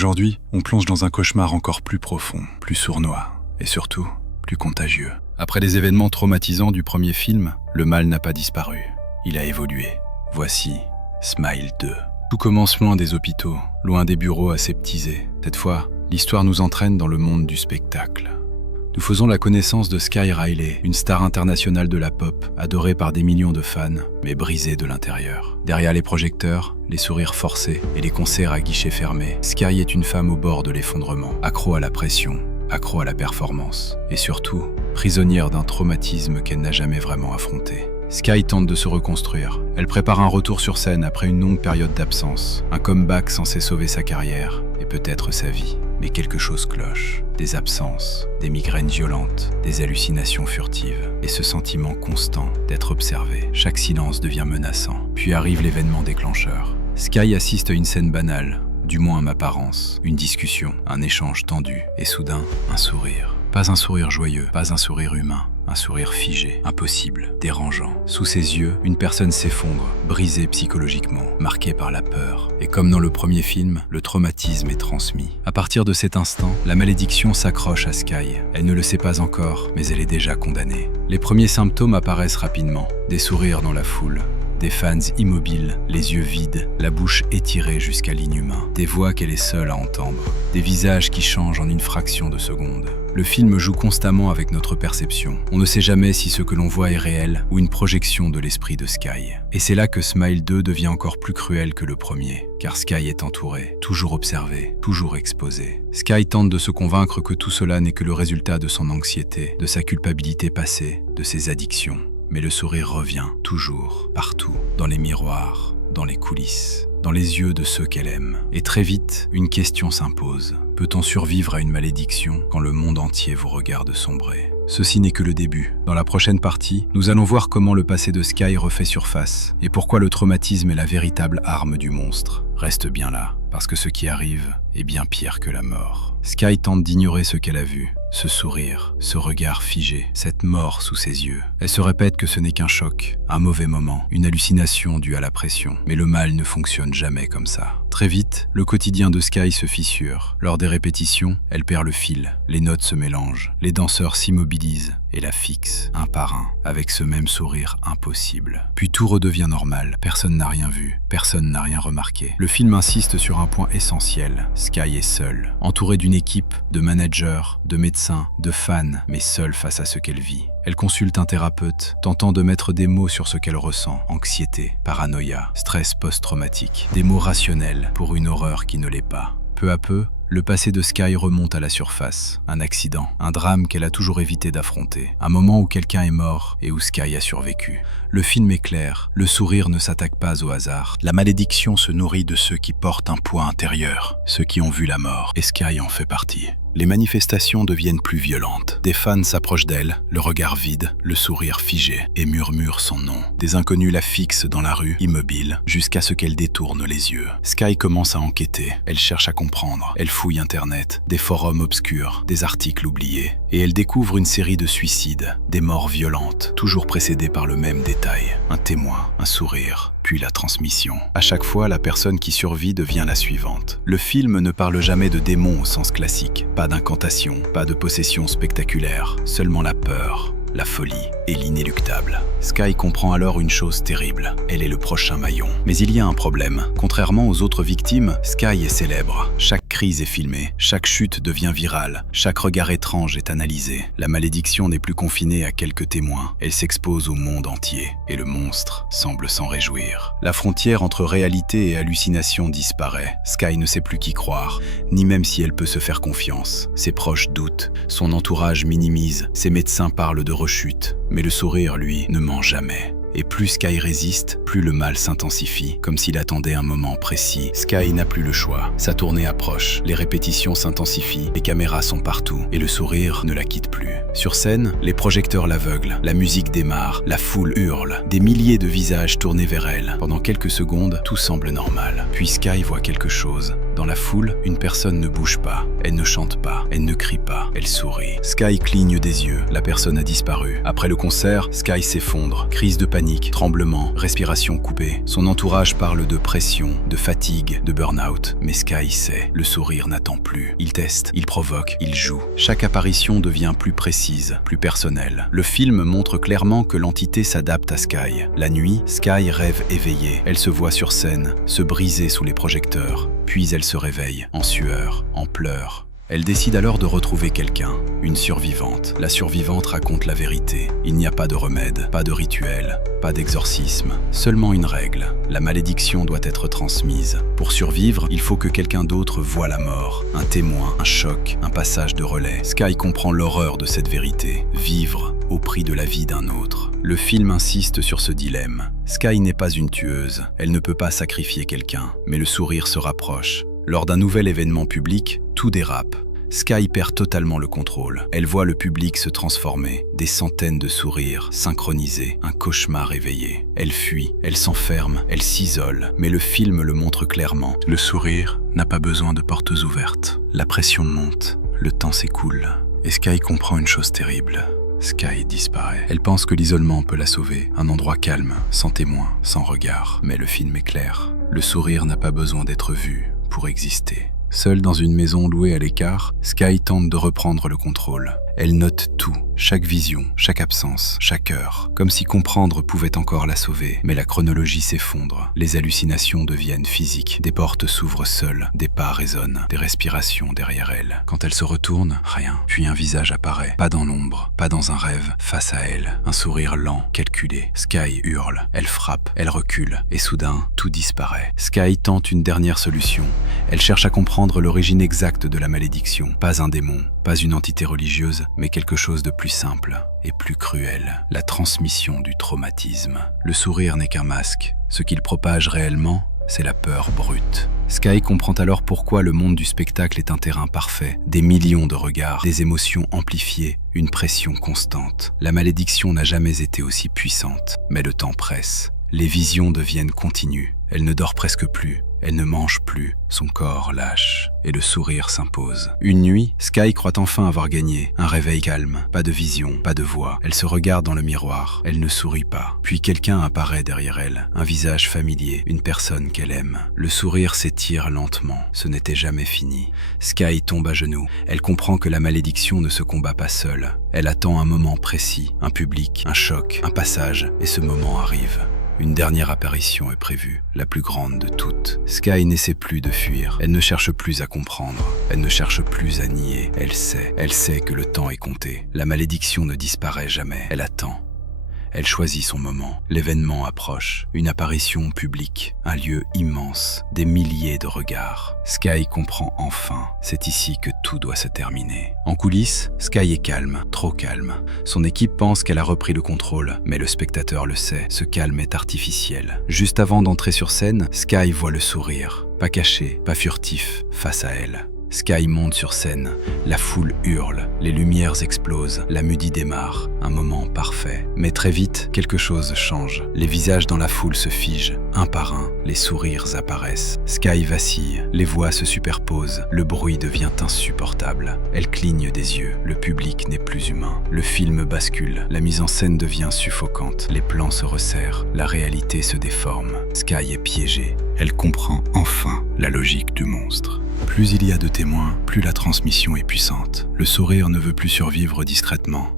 Aujourd'hui, on plonge dans un cauchemar encore plus profond, plus sournois et surtout plus contagieux. Après les événements traumatisants du premier film, le mal n'a pas disparu. Il a évolué. Voici Smile 2. Tout commence loin des hôpitaux, loin des bureaux aseptisés. Cette fois, l'histoire nous entraîne dans le monde du spectacle. Nous faisons la connaissance de Sky Riley, une star internationale de la pop, adorée par des millions de fans, mais brisée de l'intérieur. Derrière les projecteurs, les sourires forcés et les concerts à guichets fermés, Sky est une femme au bord de l'effondrement, accro à la pression, accro à la performance, et surtout, prisonnière d'un traumatisme qu'elle n'a jamais vraiment affronté. Sky tente de se reconstruire. Elle prépare un retour sur scène après une longue période d'absence, un comeback censé sauver sa carrière et peut-être sa vie. Mais quelque chose cloche. Des absences, des migraines violentes, des hallucinations furtives et ce sentiment constant d'être observé. Chaque silence devient menaçant. Puis arrive l'événement déclencheur. Sky assiste à une scène banale, du moins à apparence. Une discussion, un échange tendu et soudain, un sourire. Pas un sourire joyeux, pas un sourire humain. Un sourire figé, impossible, dérangeant. Sous ses yeux, une personne s'effondre, brisée psychologiquement, marquée par la peur. Et comme dans le premier film, le traumatisme est transmis. À partir de cet instant, la malédiction s'accroche à Sky. Elle ne le sait pas encore, mais elle est déjà condamnée. Les premiers symptômes apparaissent rapidement. Des sourires dans la foule. Des fans immobiles, les yeux vides, la bouche étirée jusqu'à l'inhumain. Des voix qu'elle est seule à entendre. Des visages qui changent en une fraction de seconde. Le film joue constamment avec notre perception. On ne sait jamais si ce que l'on voit est réel ou une projection de l'esprit de Sky. Et c'est là que Smile 2 devient encore plus cruel que le premier, car Sky est entourée, toujours observée, toujours exposée. Sky tente de se convaincre que tout cela n'est que le résultat de son anxiété, de sa culpabilité passée, de ses addictions. Mais le sourire revient, toujours, partout, dans les miroirs, dans les coulisses, dans les yeux de ceux qu'elle aime. Et très vite, une question s'impose. Peut-on survivre à une malédiction quand le monde entier vous regarde sombrer ? Ceci n'est que le début. Dans la prochaine partie, nous allons voir comment le passé de Sky refait surface et pourquoi le traumatisme est la véritable arme du monstre. Reste bien là, parce que ce qui arrive est bien pire que la mort. Sky tente d'ignorer ce qu'elle a vu. Ce sourire, ce regard figé, cette mort sous ses yeux. Elle se répète que ce n'est qu'un choc, un mauvais moment, une hallucination due à la pression. Mais le mal ne fonctionne jamais comme ça. Très vite, le quotidien de Sky se fissure. Lors des répétitions, elle perd le fil, les notes se mélangent, les danseurs s'immobilisent et la fixent, un par un, avec ce même sourire impossible. Puis tout redevient normal, personne n'a rien vu, personne n'a rien remarqué. Le film insiste sur un point essentiel, Sky est seule, entourée d'une équipe de managers, de médecins, de fans, mais seule face à ce qu'elle vit. Elle consulte un thérapeute, tentant de mettre des mots sur ce qu'elle ressent. Anxiété, paranoïa, stress post-traumatique. Des mots rationnels pour une horreur qui ne l'est pas. Peu à peu, le passé de Sky remonte à la surface. Un accident, un drame qu'elle a toujours évité d'affronter. Un moment où quelqu'un est mort et où Sky a survécu. Le film est clair, le sourire ne s'attaque pas au hasard. La malédiction se nourrit de ceux qui portent un poids intérieur, ceux qui ont vu la mort, et Sky en fait partie. Les manifestations deviennent plus violentes. Des fans s'approchent d'elle, le regard vide, le sourire figé, et murmurent son nom. Des inconnus la fixent dans la rue, immobile, jusqu'à ce qu'elle détourne les yeux. Sky commence à enquêter. Elle cherche à comprendre. Elle fouille Internet, des forums obscurs, des articles oubliés. Et elle découvre une série de suicides, des morts violentes, toujours précédées par le même détail. Un témoin, un sourire, puis la transmission. À chaque fois, la personne qui survit devient la suivante. Le film ne parle jamais de démons au sens classique. Pas d'incantation, pas de possession spectaculaire, seulement la peur, la folie et l'inéluctable. Sky comprend alors une chose terrible, elle est le prochain maillon. Mais il y a un problème. Contrairement aux autres victimes, Sky est célèbre. Chaque crise est filmée, chaque chute devient virale, chaque regard étrange est analysé. La malédiction n'est plus confinée à quelques témoins, elle s'expose au monde entier, et le monstre semble s'en réjouir. La frontière entre réalité et hallucination disparaît. Sky ne sait plus qui croire, ni même si elle peut se faire confiance. Ses proches doutent, son entourage minimise, ses médecins parlent de rechute, mais le sourire, lui, ne ment jamais. Et plus Sky résiste, plus le mal s'intensifie, comme s'il attendait un moment précis. Sky n'a plus le choix. Sa tournée approche, les répétitions s'intensifient, les caméras sont partout, et le sourire ne la quitte plus. Sur scène, les projecteurs l'aveuglent, la musique démarre, la foule hurle, des milliers de visages tournés vers elle. Pendant quelques secondes, tout semble normal. Puis Sky voit quelque chose. Dans la foule, une personne ne bouge pas, elle ne chante pas, elle ne crie pas, elle sourit. Sky cligne des yeux, la personne a disparu. Après le concert, Sky s'effondre, crise de panique, tremblement, respiration coupée. Son entourage parle de pression, de fatigue, de burn-out. Mais Sky sait, le sourire n'attend plus. Il teste, il provoque, il joue. Chaque apparition devient plus précise, plus personnelle. Le film montre clairement que l'entité s'adapte à Sky. La nuit, Sky rêve éveillée. Elle se voit sur scène, se briser sous les projecteurs. Puis elle se réveille, en sueur, en pleurs. Elle décide alors de retrouver quelqu'un, une survivante. La survivante raconte la vérité. Il n'y a pas de remède, pas de rituel, pas d'exorcisme, seulement une règle. La malédiction doit être transmise. Pour survivre, il faut que quelqu'un d'autre voie la mort. Un témoin, un choc, un passage de relais. Sky comprend l'horreur de cette vérité. Vivre au prix de la vie d'un autre. Le film insiste sur ce dilemme. Sky n'est pas une tueuse. Elle ne peut pas sacrifier quelqu'un. Mais le sourire se rapproche. Lors d'un nouvel événement public, tout dérape. Sky perd totalement le contrôle. Elle voit le public se transformer, des centaines de sourires synchronisés, un cauchemar éveillé. Elle fuit, elle s'enferme, elle s'isole, mais le film le montre clairement. Le sourire n'a pas besoin de portes ouvertes. La pression monte, le temps s'écoule, et Sky comprend une chose terrible. Sky disparaît. Elle pense que l'isolement peut la sauver, un endroit calme, sans témoin, sans regard. Mais le film est clair. Le sourire n'a pas besoin d'être vu pour exister. Seule dans une maison louée à l'écart, Sky tente de reprendre le contrôle. Elle note tout, chaque vision, chaque absence, chaque heure, comme si comprendre pouvait encore la sauver. Mais la chronologie s'effondre, les hallucinations deviennent physiques, des portes s'ouvrent seules, des pas résonnent, des respirations derrière elle. Quand elle se retourne, rien. Puis un visage apparaît, pas dans l'ombre, pas dans un rêve, face à elle, un sourire lent, calculé. Sky hurle, elle frappe, elle recule, et soudain, tout disparaît. Sky tente une dernière solution. Elle cherche à comprendre l'origine exacte de la malédiction. Pas un démon, pas une entité religieuse, mais quelque chose de plus simple et plus cruel. La transmission du traumatisme. Le sourire n'est qu'un masque. Ce qu'il propage réellement, c'est la peur brute. Sky comprend alors pourquoi le monde du spectacle est un terrain parfait. Des millions de regards, des émotions amplifiées, une pression constante. La malédiction n'a jamais été aussi puissante. Mais le temps presse. Les visions deviennent continues. Elle ne dort presque plus. Elle ne mange plus, son corps lâche, et le sourire s'impose. Une nuit, Sky croit enfin avoir gagné. Un réveil calme, pas de vision, pas de voix. Elle se regarde dans le miroir, elle ne sourit pas. Puis quelqu'un apparaît derrière elle, un visage familier, une personne qu'elle aime. Le sourire s'étire lentement, ce n'était jamais fini. Sky tombe à genoux, elle comprend que la malédiction ne se combat pas seule. Elle attend un moment précis, un public, un choc, un passage, et ce moment arrive. Une dernière apparition est prévue, la plus grande de toutes. Sky n'essaie plus de fuir, elle ne cherche plus à comprendre, elle ne cherche plus à nier. Elle sait que le temps est compté. La malédiction ne disparaît jamais, elle attend. Elle choisit son moment. L'événement approche. Une apparition publique. Un lieu immense. Des milliers de regards. Sky comprend enfin. C'est ici que tout doit se terminer. En coulisses, Sky est calme. Trop calme. Son équipe pense qu'elle a repris le contrôle. Mais le spectateur le sait. Ce calme est artificiel. Juste avant d'entrer sur scène, Sky voit le sourire. Pas caché, pas furtif, face à elle. Sky monte sur scène, la foule hurle, les lumières explosent, la mudie démarre, un moment parfait. Mais très vite, quelque chose change. Les visages dans la foule se figent, un par un, les sourires apparaissent. Sky vacille, les voix se superposent, le bruit devient insupportable. Elle cligne des yeux, le public n'est plus humain. Le film bascule, la mise en scène devient suffocante, les plans se resserrent, la réalité se déforme. Sky est piégée, elle comprend enfin la logique du monstre. Plus il y a de témoins, plus la transmission est puissante. Le sourire ne veut plus survivre discrètement.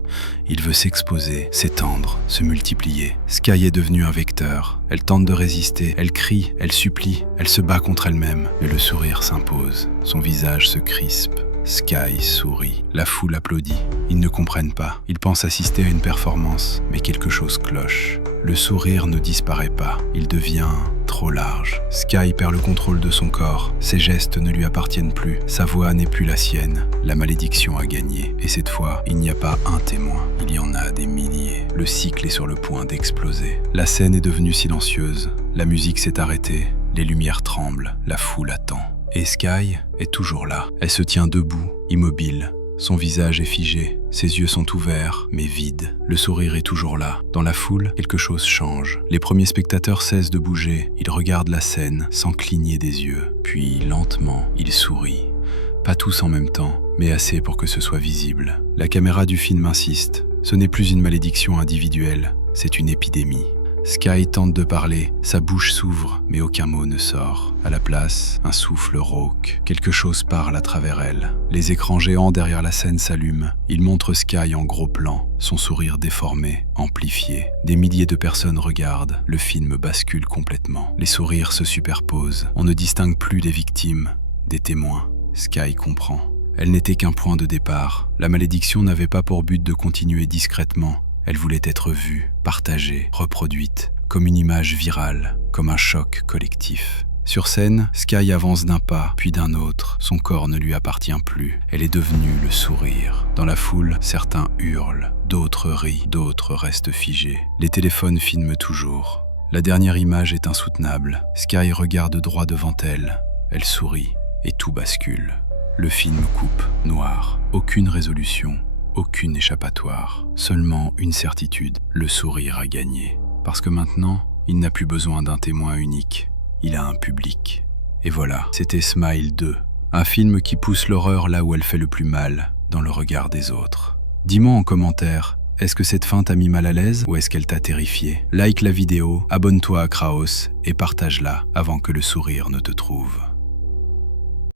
Il veut s'exposer, s'étendre, se multiplier. Sky est devenue un vecteur. Elle tente de résister, elle crie, elle supplie, elle se bat contre elle-même. Mais le sourire s'impose, son visage se crispe. Sky sourit. La foule applaudit. Ils ne comprennent pas. Ils pensent assister à une performance, mais quelque chose cloche. Le sourire ne disparaît pas. Il devient trop large. Sky perd le contrôle de son corps. Ses gestes ne lui appartiennent plus. Sa voix n'est plus la sienne. La malédiction a gagné. Et cette fois, il n'y a pas un témoin. Il y en a des milliers. Le cycle est sur le point d'exploser. La scène est devenue silencieuse. La musique s'est arrêtée. Les lumières tremblent. La foule attend. Et Sky est toujours là. Elle se tient debout, immobile, Son visage est figé, ses yeux sont ouverts, mais vides. Le sourire est toujours là. Dans la foule, quelque chose change. Les premiers spectateurs cessent de bouger. Ils regardent la scène sans cligner des yeux. Puis, lentement, ils sourient. Pas tous en même temps, mais assez pour que ce soit visible. La caméra du film insiste. Ce n'est plus une malédiction individuelle, c'est une épidémie. Sky tente de parler, sa bouche s'ouvre, mais aucun mot ne sort. À la place, un souffle rauque. Quelque chose parle à travers elle. Les écrans géants derrière la scène s'allument. Ils montrent Sky en gros plan, son sourire déformé, amplifié. Des milliers de personnes regardent. Le film bascule complètement. Les sourires se superposent. On ne distingue plus des victimes, des témoins. Sky comprend. Elle n'était qu'un point de départ. La malédiction n'avait pas pour but de continuer discrètement. Elle voulait être vue, partagée, reproduite, comme une image virale, comme un choc collectif. Sur scène, Sky avance d'un pas, puis d'un autre. Son corps ne lui appartient plus. Elle est devenue le sourire. Dans la foule, certains hurlent, d'autres rient, d'autres restent figés. Les téléphones filment toujours. La dernière image est insoutenable. Sky regarde droit devant elle. Elle sourit, et tout bascule. Le film coupe, noir. Aucune résolution. Aucune échappatoire, seulement une certitude, le sourire a gagné. Parce que maintenant, il n'a plus besoin d'un témoin unique, il a un public. Et voilà, c'était Smile 2, un film qui pousse l'horreur là où elle fait le plus mal, dans le regard des autres. Dis-moi en commentaire, est-ce que cette fin t'a mis mal à l'aise ou est-ce qu'elle t'a terrifié? Like la vidéo, abonne-toi à Kraos et partage-la avant que le sourire ne te trouve.